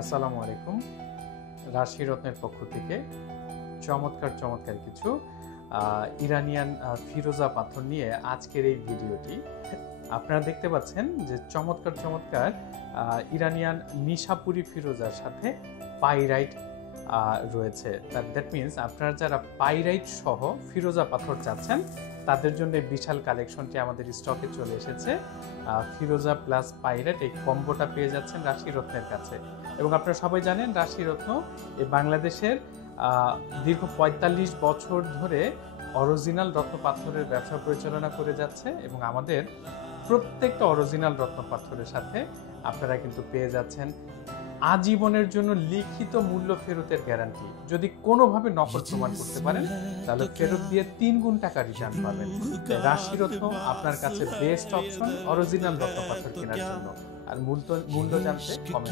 আসসালামু আলাইকুম। রাশি রত্নের পক্ষ থেকে চমৎকার চমৎকার কিছু ইরানিয়ান ফিরোজা পাথর নিয়ে আজকের এই ভিডিওটি। আপনারা দেখতে পাচ্ছেন যে চমৎকার চমৎকার ইরানিয়ান নিশাপুরি ফিরোজার সাথে পাইরাইট রয়েছে। দ্যাট মিনস আপনারা যারা পাইরাইট সহ ফিরোজা পাথর চাচ্ছেন তাদের জন্য বিশাল কালেকশনটি আমাদের স্টকে চলে এসেছে। ফিরোজা প্লাস পাইরাইট এই কম্বোটা পেয়ে যাচ্ছেন রাশি রত্নের কাছে। এবং আপনারা সবাই জানেন রাশি রত্ন এই বাংলাদেশের দীর্ঘ ৪৫ বছর ধরে অরিজিনাল রত্ন পাথরের ব্যবসা পরিচালনা করে যাচ্ছে এবং আমাদের প্রত্যেকটা অরিজিনাল রত্ন পাথরের সাথে আপনারা কিন্তু পেয়ে যাচ্ছেন আজীবনের জন্য লিখিত মূল্য ফেরতের গ্যারান্টি। যদি কোনোভাবে নকল প্রমাণ করতে পারেন তাহলে ফেরত দিয়ে ৩ গুণ টাকা রিটার্ন পাবেন। রাশি রত্ন আপনার কাছে বেস্ট অপশন অরিজিনাল রত্ন পাথর কেনার জন্য। আর মূল্য জানতে কমেন্ট